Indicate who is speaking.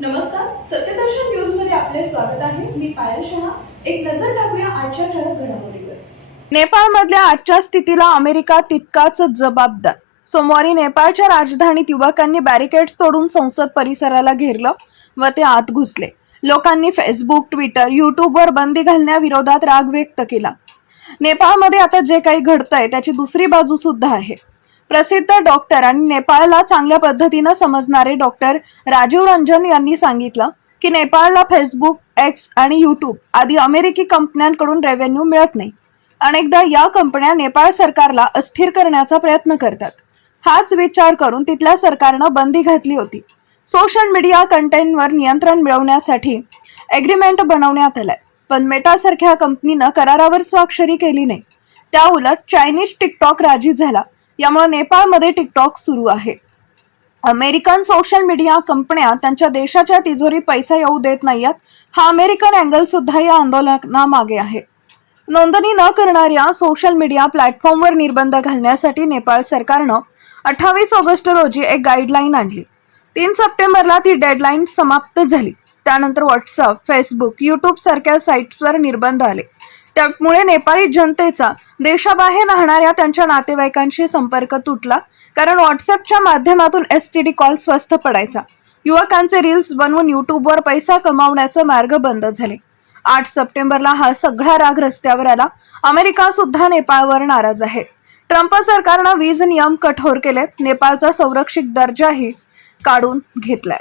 Speaker 1: नमस्कार सत्यदर्शन न्यूजमध्ये आपले स्वागत आहे. मी पायल शहा. एक नजर टाकूया आजच्या ठळक घडामोडीवर.
Speaker 2: नेपाळमधल्या आजच्या स्थितीला अमेरिका तितकाच जबाबदार. सोमवारी नेपाळच्या राजधानीत युवकांनी बॅरिकेड्स तोडून संसद परिसराला घेरलं व ते आत घुसले. लोकांनी फेसबुक ट्विटर युट्यूबवर बंदी घालण्याविरोधात राग व्यक्त केला. नेपाळमध्ये आता जे काही घडतंय त्याची दुसरी बाजू सुद्धा आहे. प्रसिद्ध डॉक्टर आणि नेपाळला चांगल्या पद्धतीनं समजणारे डॉक्टर राजीव रंजन यांनी सांगितलं की नेपाळला फेसबुक एक्स आणि यूट्यूब आदी अमेरिकी कंपन्यांकडून रेव्हेन्यू मिळत नाही. अनेकदा या कंपन्या नेपाळ सरकारला अस्थिर करण्याचा प्रयत्न करतात. हाच विचार करून तिथल्या सरकारनं बंदी घातली होती. सोशल मीडिया कंटेंटवर नियंत्रण मिळवण्यासाठी एग्रीमेंट बनवण्यात आलाय. पण मेटासारख्या कंपनीनं करारावर स्वाक्षरी केली नाही. त्या उलट चायनीज टिकटॉक राजी झाला. यामुळे नेपाळमध्ये टिकटॉक सुरू आहे. अमेरिकन सोशल मीडिया कंपन्या त्यांच्या देशाच्या तिजोरी पैसा येऊ देत नाहीत हा अमेरिकन अँगल सुद्धा या आंदोलनामागे आहे. नोंदणी न करणाऱ्या सोशल मीडिया प्लॅटफॉर्मवर निर्बंध घालण्यासाठी नेपाळ सरकारनं अठ्ठावीस ऑगस्ट रोजी एक गाईडलाईन आणली. तीन सप्टेंबरला ती डेडलाईन समाप्त झाली. त्यानंतर व्हॉट्सअप फेसबुक यूट्यूब सारख्या साईट्सवर निर्बंध आले. त्यामुळे नेपाळी जनतेचा देशाबाहेर राहणाऱ्या त्यांच्या नातेवाईकांशी संपर्क तुटला. कारण व्हॉट्सअपच्या माध्यमातून एस टी डी कॉल स्वस्त पडायचा. युवकांचे रील्स बनवून यूट्यूबवर पैसा कमावण्याचे मार्ग बंद झाले. आठ सप्टेंबरला हा सगळा राग रस्त्यावर आला. अमेरिका सुद्धा नेपाळवर नाराज आहे. ट्रम्प सरकारनं वीज नियम कठोर केलेत. नेपाळचा संरक्षित दर्जाही काढून घेतलाय.